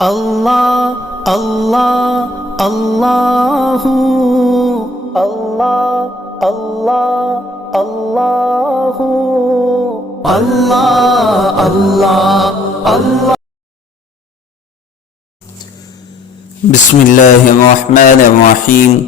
اللہ اللہ اللہ اللہ اللہ اللہ اللہ اللہ اللہ. بسم اللہ الرحمن الرحیم.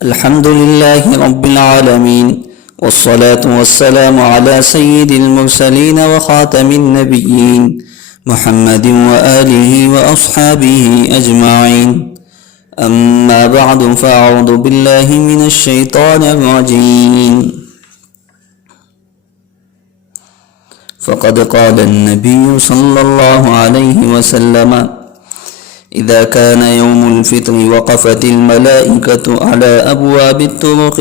الحمد للہ رب العالمین والصلاة والسلام على سید المرسلین وخاتم النبیین محمد وآلہ وأصحابہ اجمعین. اما بعد فاعوذ باللہ من الشیطان الرجیم. فقد قال النبي صلى الله عليه وسلم إذا كان يوم الفطر وقفت الملائكة على أبواب الطرق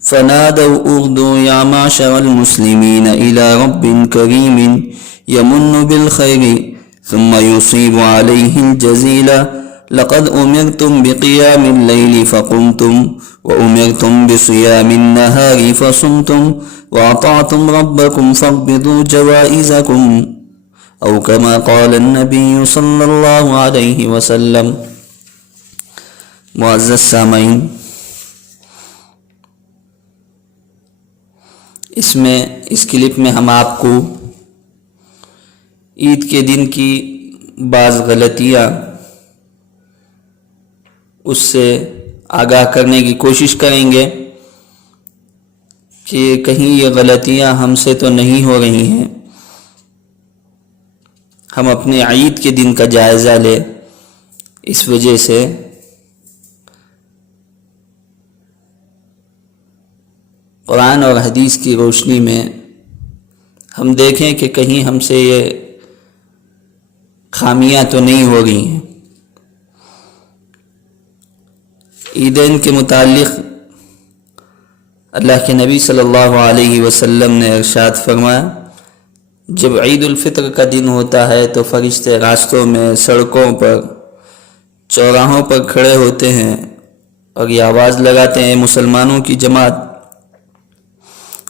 فنادوا اغدوا يا معشر المسلمين إلى رب كريم يمن بالخير ثم يصيب عليه الجزيل لقد أمرتم بقيام الليل فقمتم وأمرتم بصيام النهار فصمتم وأطعتم ربكم فاقبضوا جوائزكم او كما قال النبی صلی اللہ علیہ وسلم. معزز سامعین، اس کلپ میں ہم آپ کو عید کے دن کی بعض غلطیاں اس سے آگاہ کرنے کی کوشش کریں گے کہ کہیں یہ غلطیاں ہم سے تو نہیں ہو رہی ہیں. ہم اپنے عید کے دن کا جائزہ لیں. اس وجہ سے قرآن اور حدیث کی روشنی میں ہم دیکھیں کہ کہیں ہم سے یہ خامیاں تو نہیں ہو رہی ہیں. عیدین کے متعلق اللہ کے نبی صلی اللہ علیہ وسلم نے ارشاد فرمایا، جب عید الفطر کا دن ہوتا ہے تو فرشتے راستوں میں، سڑکوں پر، چوراہوں پر کھڑے ہوتے ہیں اور یہ آواز لگاتے ہیں، مسلمانوں کی جماعت،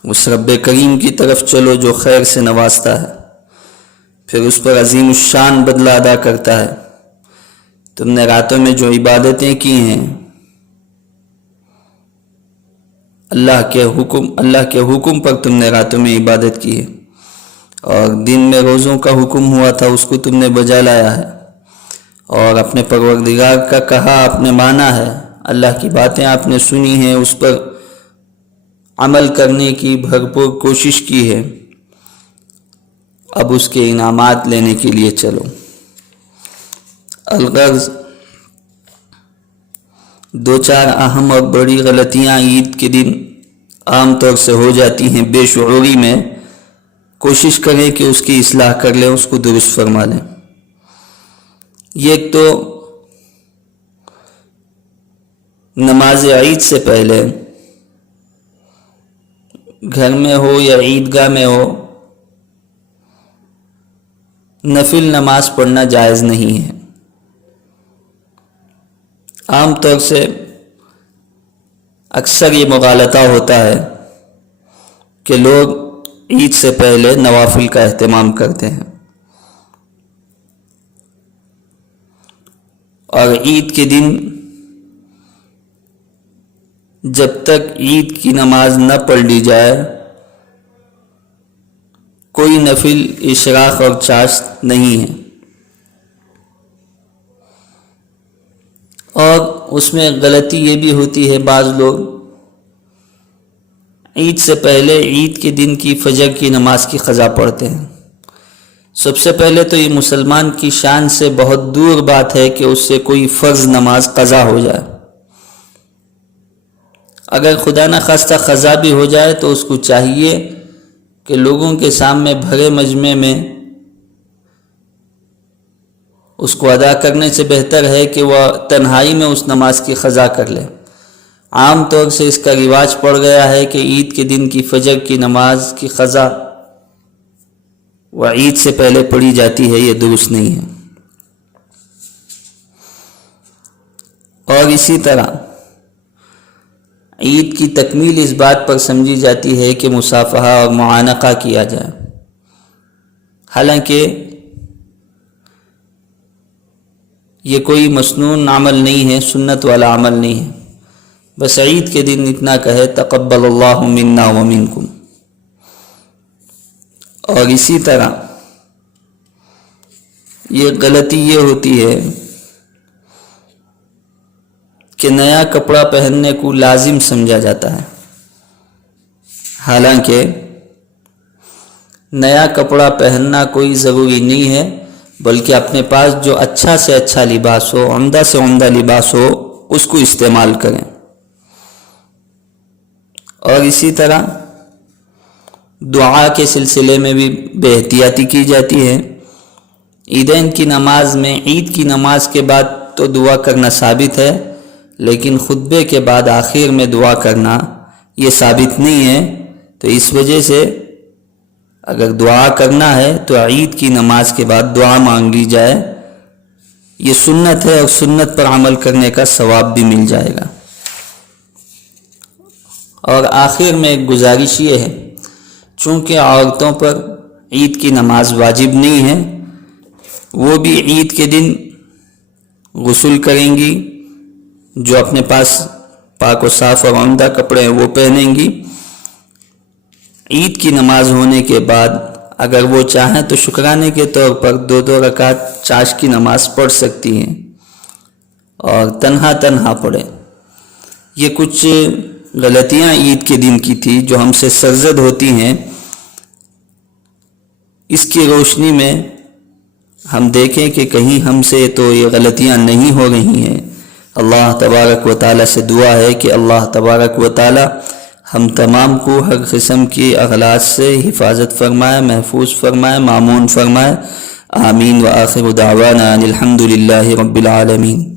اس رب کریم کی طرف چلو جو خیر سے نوازتا ہے، پھر اس پر عظیم الشان بدلہ ادا کرتا ہے. تم نے راتوں میں جو عبادتیں کی ہیں، اللہ کے حکم پر تم نے راتوں میں عبادت کی ہے، اور دن میں روزوں کا حکم ہوا تھا اس کو تم نے بجا لایا ہے، اور اپنے پروردگار کا کہا آپ نے مانا ہے، اللہ کی باتیں آپ نے سنی ہیں، اس پر عمل کرنے کی بھرپور کوشش کی ہے. اب اس کے انعامات لینے کے لیے چلو. الغرض، دو چار اہم اور بڑی غلطیاں عید کے دن عام طور سے ہو جاتی ہیں بے شعوری میں. کوشش کریں کہ اس کی اصلاح کر لیں، اس کو درست فرما لیں. یہ ایک تو نماز عید سے پہلے گھر میں ہو یا عیدگاہ میں ہو نفل نماز پڑھنا جائز نہیں ہے. عام طور سے اکثر یہ مغالطہ ہوتا ہے کہ لوگ عید سے پہلے نوافل کا اہتمام کرتے ہیں، اور عید کے دن جب تک عید کی نماز نہ پڑھ لی جائے کوئی نفل اشراق اور چاشت نہیں ہے. اور اس میں غلطی یہ بھی ہوتی ہے، بعض لوگ عید سے پہلے عید کے دن کی فجر کی نماز کی قضا پڑھتے ہیں. سب سے پہلے تو یہ مسلمان کی شان سے بہت دور بات ہے کہ اس سے کوئی فرض نماز قضا ہو جائے. اگر خدا نخواستہ قضا بھی ہو جائے تو اس کو چاہیے کہ لوگوں کے سامنے بھرے مجمع میں اس کو ادا کرنے سے بہتر ہے کہ وہ تنہائی میں اس نماز کی قضا کر لے. عام طور سے اس کا رواج پڑ گیا ہے کہ عید کے دن کی فجر کی نماز کی قضا وہ عید سے پہلے پڑھی جاتی ہے. یہ درست نہیں ہے. اور اسی طرح عید کی تکمیل اس بات پر سمجھی جاتی ہے کہ مصافحہ اور معانقہ کیا جائے. حالانکہ یہ کوئی مسنون عمل نہیں ہے، سنت والا عمل نہیں ہے، بس عید کے دن اتنا کہے تقبل اللہ منا و منکم۔ اور اسی طرح یہ غلطی یہ ہوتی ہے کہ نیا کپڑا پہننے کو لازم سمجھا جاتا ہے، حالانکہ نیا کپڑا پہننا کوئی ضروری نہیں ہے، بلکہ اپنے پاس جو اچھا سے اچھا لباس ہو، عمدہ سے عمدہ لباس ہو، اس کو استعمال کریں۔ اور اسی طرح دعا کے سلسلے میں بھی بے احتیاطی کی جاتی ہے۔ عیدین کی نماز میں، عید کی نماز کے بعد تو دعا کرنا ثابت ہے، لیکن خطبے کے بعد آخر میں دعا کرنا یہ ثابت نہیں ہے، تو اس وجہ سے اگر دعا کرنا ہے تو عید کی نماز کے بعد دعا مانگ لی جائے، یہ سنت ہے، اور سنت پر عمل کرنے کا ثواب بھی مل جائے گا۔ اور آخر میں ایک گزارش یہ ہے، چونکہ عورتوں پر عید کی نماز واجب نہیں ہے، وہ بھی عید کے دن غسل کریں گی، جو اپنے پاس پاک و صاف اور عمدہ کپڑے ہیں وہ پہنیں گی۔ عید کی نماز ہونے کے بعد اگر وہ چاہیں تو شکرانے کے طور پر 2 رکعت چاشت کی نماز پڑھ سکتی ہیں، اور تنہا پڑھیں۔ یہ کچھ غلطیاں عید کے دن کی تھی جو ہم سے سرزد ہوتی ہیں، اس کی روشنی میں ہم دیکھیں کہ کہیں ہم سے تو یہ غلطیاں نہیں ہو رہی ہیں۔ اللہ تبارک و تعالیٰ سے دعا ہے کہ اللہ تبارک و تعالیٰ ہم تمام کو ہر قسم کی اغلاط سے حفاظت فرمائے، محفوظ فرمائے، مامون فرمائے۔ آمین۔ وآخر دعوانا ان الحمد للہ رب العالمین۔